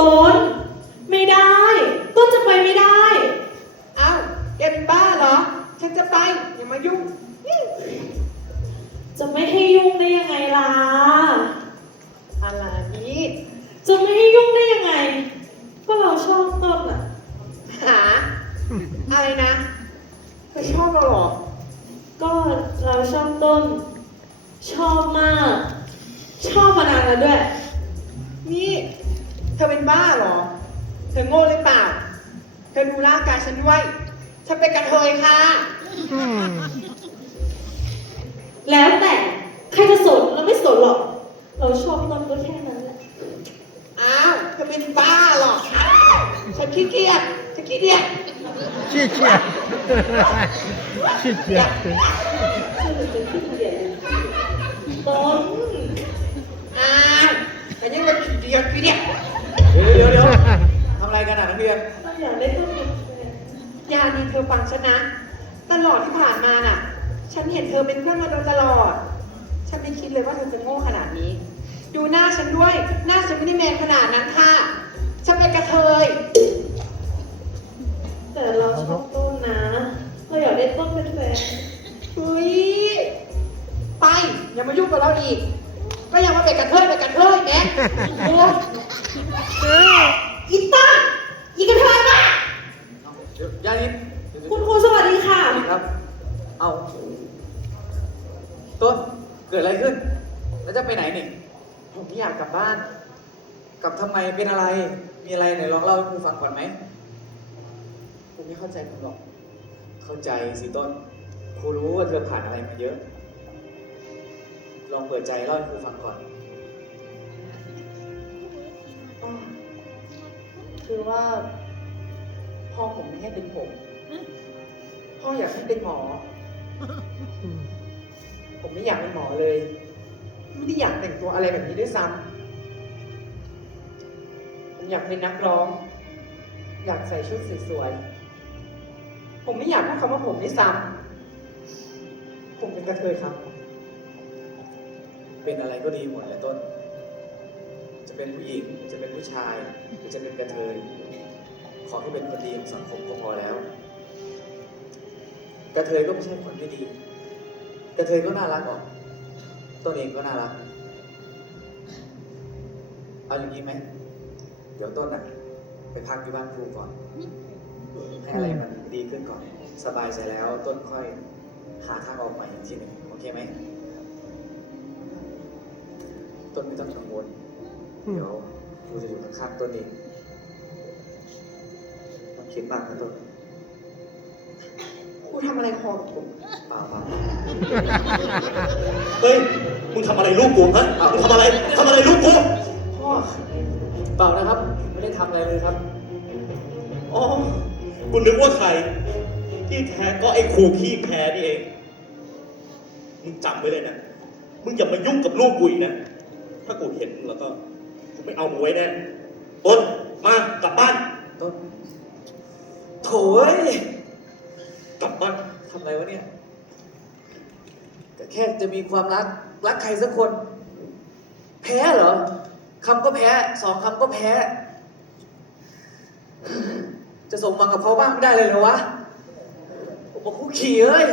ต้นไม่ได้ ต้นจะไปไม่ได้เอ้าแกเป็นบ้าเหรอฉันจะไปอย่ามายุ่ง จะไม่ให้ยุ่งได้ยังไงล่ะอะไรนี้จะไม่ให้ยุ่งได้ยังไงก็เราชอบต้นอะหาอะไรนะเธอชอบเราเหรอก็เราชอบต้น ชอบมาก ชอบมานานแล้วด้วย นี่ เธอเป็นบ้าเหรอ เธอโง่หรือเปล่า เธอดูร่างกายฉันด้วยฉันเป็นกระเทยค่ะ แล้วแต่ใครจะสนเราไม่สนหรอก เราชอบต้นก็แค่นั้นแหละ อ้าวเธอเป็นบ้าเหรออ้าวฉันขี้เกียจฉันขี้เกียจขี้เกียจขี้เกียจชื่อจะขี้เกียจต้นอ้าวแต่ยัง เป็นขี้เกียจขี้เกียเดี๋ยวเดี๋ยวเดี๋ยวทำอะไรกันอะนักเรียนเราอยากได้ต้นเป็นแฟนยานีเธอฟังฉันนะ ตลอดที่ผ่านมาน่ะ ฉันเห็นเธอเป็นเพื่อนมาโดยตลอด ฉันไม่คิดเลยว่าเธอจะโง่ขนาดนี้ ดูหน้าฉันด้วย หน้าฉันไม่ได้แมนขนาดนั้นค่ะ ฉันเป็นกระเทย แต่เราชอบต้นนะ เราอยากได้ต้นเป็นแฟนเฮ้ยไป อย่ามายุ่งกับเราอีก ก็ยังมาเป็นกระเทยเป็นกระเทยแหม กิดอะไรขึ้น แล้วจะไปไหนนี่ผมไม่อยากกลับบ้าน กลับทำไมเป็นอะไร มีอะไรไหนลองเล่าให้ครูฟังก่อนไหมผมไม่เข้าใจคุณหรอก เข้าใจสิต้นครูรู้ว่าเธอผ่านอะไรมาเยอะ ลองเปิดใจเล่าให้ครูฟังก่อนอ๋อคือว่า พ่อผมไม่ให้เป็นผม พ่ออยากให้เป็นหมอ ผมไม่อยากเป็นหมอเลย ไม่ได้อยากแต่งตัวอะไรแบบนี้ด้วยซ้ำผมอยากเป็นนักร้อง อยากใส่ชุดสวยๆ ผมไม่อยากพูดคำว่าผมด้วยซ้ำผมเป็นกระเทยครับ เป็นอะไรก็ดีหมดแหละต้น จะเป็นผู้หญิง จะเป็นผู้ชาย หรือจะเป็นกระเทย ขอให้เป็นคนดีของสังคมก็พอแล้ว กระเทยก็ไม่ใช่คนไม่ดี กระเทยก็น่ารักออกต้นเองก็น่ารัก เอาอย่างนี้ไหม เดี๋ยวต้นอะ ไปพักที่บ้านครูก่อน ให้อะไรมันดีขึ้นก่อน สบายใจแล้วต้นค่อยหาทางออกใหม่อีกทีหนึ่งโอเคไหม ต้นไม่ต้องกังวล เดี๋ยวครูจะอยู่ข้างๆต้นเองต้องคิดมากนะต้น ทำอะไรคอกับผมเปล่าเปล่าเฮ้ย มึงทำอะไรลูกกูฮะมึงทำอะไรทำอะไรลูกกู พ่อเปล่านะครับ ไม่ได้ทำอะไรเลยครับ อ๋อ กูนึกว่าใคร ที่แท้ก็ไอ้ครูขี้แพ้นี่เอง มึงจำไว้เลยนะ มึงอย่ามายุ่งกับลูกกูอีกนะ ถ้ากูเห็นมึงแล้วก็กูไม่เอามึงไว้แน่ต้นมากลับบ้านต้นโถ่เอ้ย กลับบ้านทำอะไรวะเนี่ยก็แค่จะมีความรัก รักใครสักคน แพ้เหรอคำก็แพ้สองคำก็แพ้ จะสมหวังกับเขาบ้างไม่ได้เลยเหรอวะผมบอกคู่ขี่เอ้ย